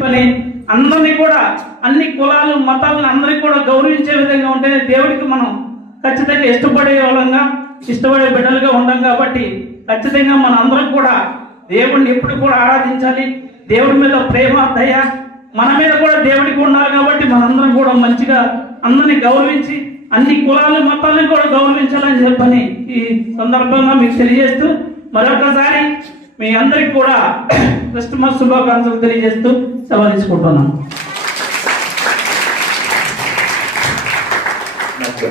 పని అందరినీ కూడా అన్ని కులాలు మతాలను అందరినీ కూడా గౌరవించే విధంగా ఉంటేనే దేవుడికి మనం ఖచ్చితంగా ఇష్టపడే వాళ్ళంగా ఇష్టపడే బిడ్డలుగా ఉండం కాబట్టి ఖచ్చితంగా మన అందరం కూడా దేవుడిని ఎప్పుడు కూడా ఆరాధించాలి. దేవుడి మీద ప్రేమ దయ మన మీద కూడా దేవుడికి ఉండాలి కాబట్టి మనందరం కూడా మంచిగా అందరినీ గౌరవించి అన్ని కులాలు మతాలను కూడా గౌరవించాలని చెప్పని ఈ సందర్భంగా మీకు తెలియజేస్తూ మరొకసారి మీ అందరికి కూడా క్రిస్మస్ శుభాకాంక్షలు తెలియజేస్తూ సెలవు తీసుకుంటున్నాను.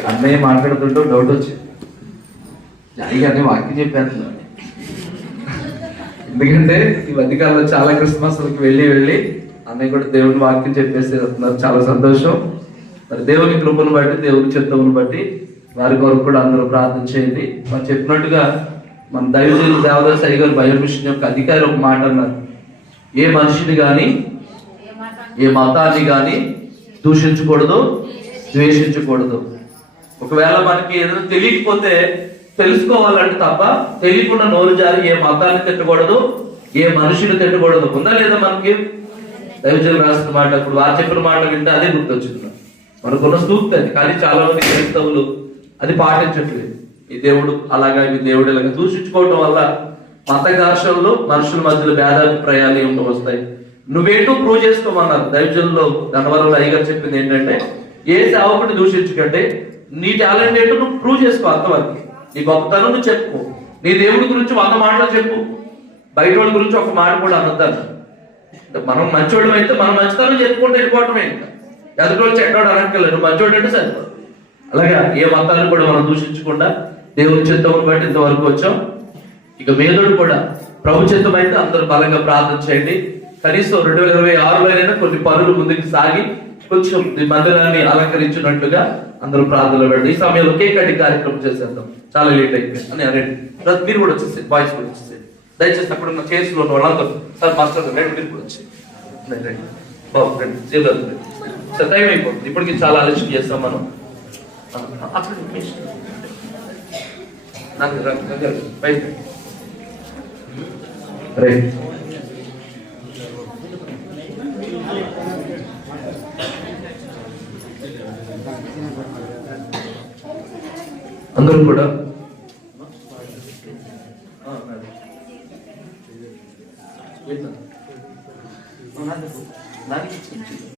అన్నయ్య మాట్లాడుతుంటూ డౌట్ వచ్చింది, జాయిగానే వాక్యం చెప్పేస్తున్నాను. ఎందుకంటే ఈ మధ్యకాలంలో చాలా క్రిస్మస్కి వెళ్ళి అన్నయ్య కూడా దేవుని వాక్యం చెప్పేసి వస్తున్నారు. చాలా సంతోషం. మరి దేవుని కృపను బట్టి దేవుని చిత్తమును బట్టి వారి కొరకు కూడా అందరూ ప్రార్థన చేయండి. మనం చెప్పినట్టుగా మన దైవజనులు దేవదాస్ అయ్య గారు బైబిల్ మిషన్ యొక్క అధికారి ఒక మాట అన్నారు, ఏ మనిషిని కానీ ఏ మతాన్ని కానీ దూషించకూడదు, ద్వేషించకూడదు. ఒకవేళ మనకి ఏదైనా తెలియకపోతే తెలుసుకోవాలంటే తప్ప తెలియకుండా నోరు జారి ఏ మతాన్ని తిట్టకూడదు, ఏ మనిషిని తిట్టకూడదు. ఉందా లేదా? మనకి దైవజనులు రాసిన మాట, ఇప్పుడు వారు చెప్పిన మాట వింటే అదే గుర్తొచ్చింది. మనకున్న సూక్తి అది, కానీ చాలా మంది క్రైస్తవులు అది పాటించట్లేదు. ఈ దేవుడు అలాగా, ఈ దేవుడు ఇలాగా దూషించుకోవడం వల్ల మత ఘర్షణలు, మనుషుల మధ్యలో భేదాభిప్రాయాలు ఏమిటో వస్తాయి. నువ్వేంటో ప్రూవ్ చేసుకోమన్నారు దైవజనులు గన్నవరంలో అయ్యగారు చెప్పింది ఏంటంటే, ఏ సేవకుడిని దూషించుకంటే నీ టాలెంట్ ఏంటో నువ్వు ప్రూవ్ చేసుకో. అంతవరకు నీ గొప్పతనం నువ్వు చెప్పుకో. నీ దేవుడి గురించి 100 మాటలు చెప్పు, బయట వాళ్ళ గురించి ఒక మాట కూడా అనొద్దాను. మనం మంచోడు అయితే మనం మంచితనం చెప్పుకుంటూ వెళ్ళిపోవటమే. ఇంకా ఎదుటోళ్ళు చెడ్డోడు అనక్కర్లేదు, నువ్వు మంచోడు అంటే సరిపోదు. అలాగా ఏ మతాన్ని కూడా మనం దూషించకుండా దేవుని చిత్తమును బట్టి ఇంతవరకు వచ్చాం. ఇక మీదోడు కూడా ప్రభు చిత్తం అయితే అందరూ బలంగా ప్రార్థన చేయండి. కనీసం 2026లోనైనా కొన్ని పనులు ముందుకు సాగి కొంచెం ఈ మందిరాన్ని అలంకరించినట్లుగా అందరూ ప్రార్థనలు పెట్టి ఈ సమయంలో కేక్ కటింగ్ కార్యక్రమం చేసేద్దాం. చాలా లేట్ అయిపోయింది అని మీరు కూడా వచ్చేసి బాయ్స్ కూడా వచ్చేసి దయచేసి అక్కడ ఉన్న కేసులో ఉన్న వాళ్ళందరూ సార్ మాస్టర్ రండి, మీరు కూడా వచ్చి బాబు రండి, జీవితం సార్ టైం అయిపోతుంది. ఇప్పటికి చాలా ఆలోచన చేస్తాం మనం. రైట్, అందరూ కూడా